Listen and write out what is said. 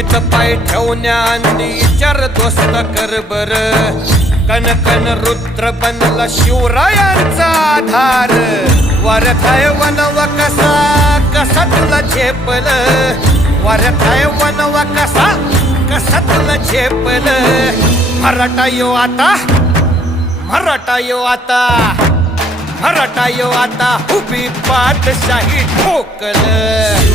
हित पाय ठेवण्याआधी विचार दोस्त कर बर कन कन रुद्र बनला शिवरायांचा आधार वरथाय वनवा कसा कसा तुला झेपल वरथाय वनवा कसा कसा तुला झेपल मराठा यो आता मराठा यो आता मराठा यो आता उभी पाठशाही ठोकल